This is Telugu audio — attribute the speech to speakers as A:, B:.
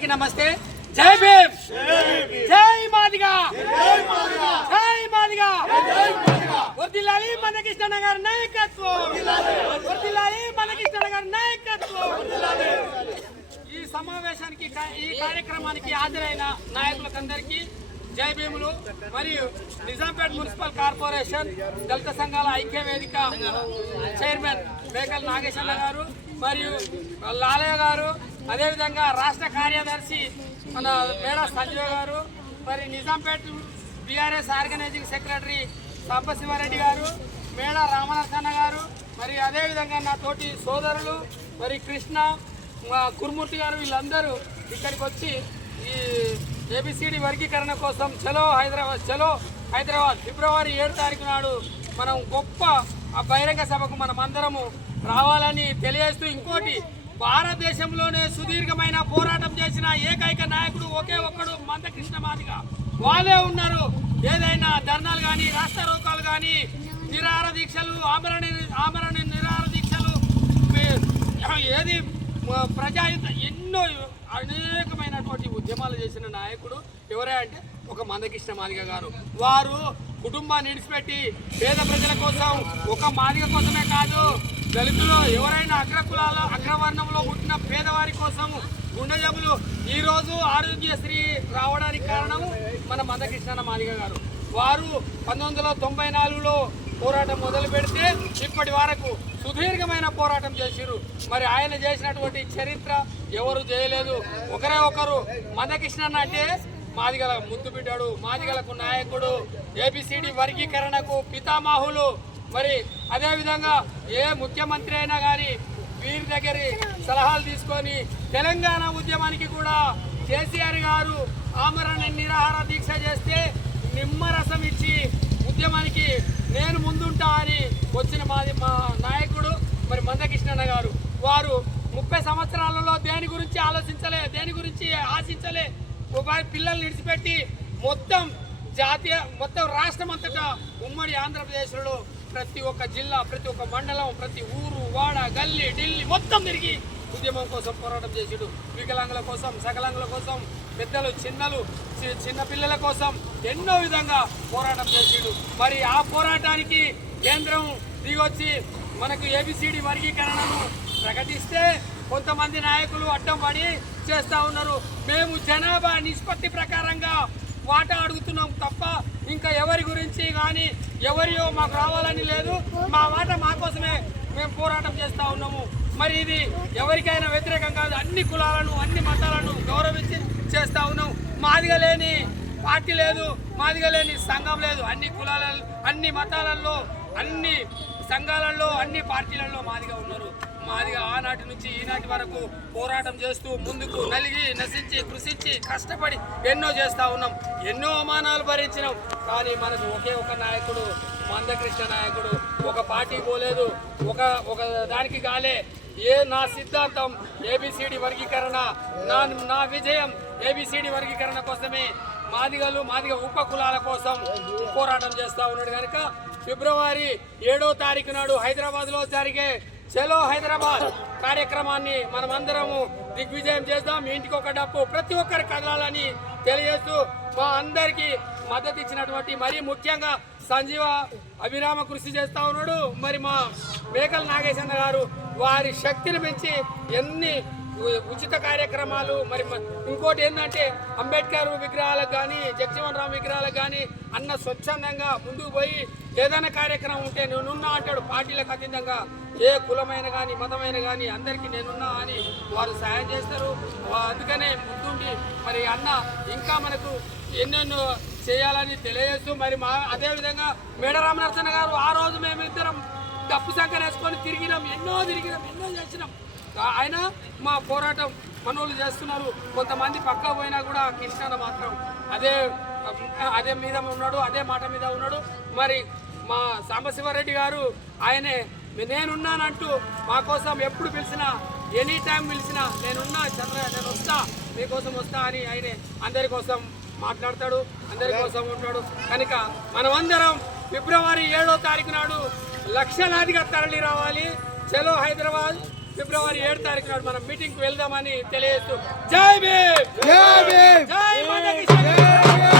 A: అందరికి నమస్తే. జై భీమ్. జై మాదిగా. జై మాదిగా. వర్దిల్లాలి మనకిష్టన గారి నాయకత్వం. వర్దిల్లాలి మనకిష్టన గారి నాయకత్వం. ఈ సమావేశానికి ఈ కార్యక్రమానికి హాజరైన నాయకులకందరికీ జై భీములు మరియు నిజాంపేట మున్సిపల్ కార్పొరేషన్ దళిత సంఘాల ఐక్య వేదిక చైర్మన్ మేకల్ నాగేశ్వర గారు మరియు లాలయ్య గారు అదేవిధంగా రాష్ట్ర కార్యదర్శి మన మేడ సంజయ్ గారు మరి Nizampet BRS organizing secretary Sambasivareddy గారు మేడ రామనరసన్న గారు మరి అదేవిధంగా నా తోటి సోదరులు మరి కృష్ణ కురుమూర్తి గారు వీళ్ళందరూ ఇక్కడికి వచ్చి ఈ ఏబిసిడి వర్గీకరణ కోసం చలో హైదరాబాద్ చలో హైదరాబాద్ ఫిబ్రవరి ఏడు తారీఖు నాడు మనం గొప్ప ఆ బహిరంగ సభకు మనం అందరము రావాలని తెలియజేస్తూ ఇంకోటి భారతదేశంలోనే సుదీర్ఘమైన పోరాటం చేసిన ఏకైక నాయకుడు ఒకే ఒక్కడు మందకృష్ణ మాదిగ. వాళ్ళే ఉన్నారు. ఏదైనా ధర్నాలు కానీ రాష్ట్ర రోకాలు కానీ నిరాహార దీక్షలు ఆమరణ ఆమరణ నిరాహార దీక్షలు ఏది ప్రజాయుత ఎన్నో అనేకమైనటువంటి ఉద్యమాలు చేసిన నాయకుడు ఎవరే అంటే ఒక మందకృష్ణ మాదిగ గారు. వారు కుటుంబాన్ని విడిచిపెట్టి పేద ప్రజల కోసం ఒక మాదిగ కోసమే కాదు దళితులు ఎవరైనా అగ్రకులాల అగ్రవర్ణంలో పుట్టిన పేదవారి కోసము గుండె జబ్బులు ఈరోజు ఆరోగ్యశ్రీ రావడానికి కారణం మన మందకృష్ణ మాదిగ గారు. వారు పంతొమ్మిది వందల తొంభై నాలుగులో పోరాటం మొదలు పెడితే ఇప్పటి వరకు సుదీర్ఘమైన పోరాటం చేసిరు మరి ఆయన చేసినటువంటి చరిత్ర ఎవరు చేయలేదు. ఒకరే ఒకరు మందకృష్ణన్ అంటే మాదిగల ముద్దు బిడ్డాడు మాదిగలకు నాయకుడు ఏబిసిడి వర్గీకరణకు పితామహులు మరి అదేవిధంగా ఏ ముఖ్యమంత్రి అయినా కానీ వీరి దగ్గర సలహాలు తీసుకొని తెలంగాణ ఉద్యమానికి కూడా కేసీఆర్ గారు ఆమరణ నిరాహార దీక్ష చేస్తే నిమ్మరసం ఇచ్చి ఉద్యమానికి నేను ముందుంటా అని వచ్చిన మాది మా నాయకుడు మరి మందకృష్ణన్న గారు. వారు ముప్పై సంవత్సరాలలో దేని గురించి ఆలోచించలే దేని గురించి ఆశించలే ఉపాధి పిల్లల్ని విడిచిపెట్టి మొత్తం జాతీయ మొత్తం రాష్ట్రం అంతటా ఉమ్మడి ఆంధ్రప్రదేశ్లో ప్రతి ఒక్క జిల్లా ప్రతి ఒక్క మండలం ప్రతి ఊరు వాడ గల్లి ఢిల్లీ మొత్తం తిరిగి ఉద్యమం కోసం పోరాటం చేసాడు. వికలాంగుల కోసం సకలాంగుల కోసం పెద్దలు చిన్నలు చి- చిన్న పిల్లల కోసం ఎన్నో విధంగా పోరాటం చేసాడు. మరి ఆ పోరాటానికి కేంద్రం దిగొచ్చి మనకు ఏబిసిడి వర్గీకరణను ప్రకటిస్తే కొంతమంది నాయకులు అడ్డం పడి చేస్తూ ఉన్నారు. మేము జనాభా నిష్పత్తి ప్రకారంగా వాటా అడుగుతున్నాం తప్ప ఇంకా ఎవరి గురించి కానీ ఎవరియో మాకు రావాలని లేదు. మా మాట మా కోసమే మేము పోరాటం చేస్తూ ఉన్నాము. మరి ఇది ఎవరికైనా వ్యతిరేకం కాదు. అన్ని కులాలను అన్ని మతాలను గౌరవించి చేస్తూ ఉన్నాం. మాదిగా లేని పార్టీ లేదు మాదిగా లేని సంఘం లేదు. అన్ని కులాల అన్ని మతాలలో అన్ని సంఘాలలో అన్ని పార్టీలలో మాదిగా ఉన్నారు. మాదిగా ఆనాటి నుంచి ఈనాటి వరకు పోరాటం చేస్తూ ముందుకు నలిగి నశించి కృషించి కష్టపడి ఎన్నో చేస్తూ ఉన్నాం. ఎన్నో అవమానాలు భరించినాం. కానీ మనకు ఒకే ఒక నాయకుడు మందకృష్ణ నాయకుడు. ఒక పార్టీ పోలేదు ఒక ఒక దానికి కాలే ఏ నా సిద్ధాంతం ఏబిసిడి వర్గీకరణ నా నా విజయం ఏబిసిడి వర్గీకరణ కోసమే మాదిగలు మాదిగ ఉప కులాల కోసం పోరాటం చేస్తూ ఉన్నాడు. కనుక ఫిబ్రవరి ఏడో తారీఖు నాడు హైదరాబాద్లో జరిగే చలో హైదరాబాద్ కార్యక్రమాన్ని మనమందరము దిగ్విజయం చేద్దాం. ఇంటికి ఒక డప్పు ప్రతి ఒక్కరి కదలాలని తెలియజేస్తూ మా అందరికీ మద్దతు ఇచ్చినటువంటి మరీ ముఖ్యంగా సంజీవ అభిరామ కృషి చేస్తా ఉన్నాడు. మరి మా మేకల నాగేశ్వర గారు వారి శక్తిని పెంచి ఎన్ని ఉచిత కార్యక్రమాలు మరి ఇంకోటి ఏంటంటే అంబేద్కర్ విగ్రహాలకు కానీ జగజీవన్ రామ్ విగ్రహాలకు కానీ అన్న స్వచ్ఛందంగా ముందుకు పోయి ఏదైనా కార్యక్రమం ఉంటే నేనున్నా అంటాడు. పార్టీలకు అతీతంగా ఏ కులమైన కానీ మతమైన కానీ అందరికీ నేనున్నా అని వారు సాయం చేస్తారు. అందుకనే ముందుండి మరి అన్న ఇంకా మనకు ఎన్నెన్నో చేయాలని తెలియజేస్తూ మరి మా అదేవిధంగా మేడరామ నరసన్న గారు ఆ రోజు మేమిద్దరం డప్పు సంకరేసుకొని తిరిగినాం. ఎన్నో తిరిగినాం ఎన్నో చేసినాం. ఆయన మా పోరాటం మనోళ్ళు చేస్తున్నారు. కొంతమంది పక్క పోయినా కూడా కృష్ణ మాత్రం అదే అదే మీద ఉన్నాడు అదే మాట మీద ఉన్నాడు. మరి మా సాంబశివారెడ్డి గారు ఆయనే నేనున్నానంటూ మా కోసం ఎప్పుడు పిలిచినా ఎనీ టైం పిలిచినా నేనున్నా చంద్ర నేను వస్తా మీకోసం వస్తా అని ఆయనే అందరి కోసం మాట్లాడతాడు అందరి కోసం ఉంటాడు. కనుక మనమందరం ఫిబ్రవరి ఏడో తారీఖు నాడు లక్షలాదిగా తరలి రావాలి చలో హైదరాబాద్. ఫిబ్రవరి ఏడు తారీఖు నాడు మనం మీటింగ్కి వెళ్దామని తెలియజేస్తూ జై భీమ్! జై భీమ్! జై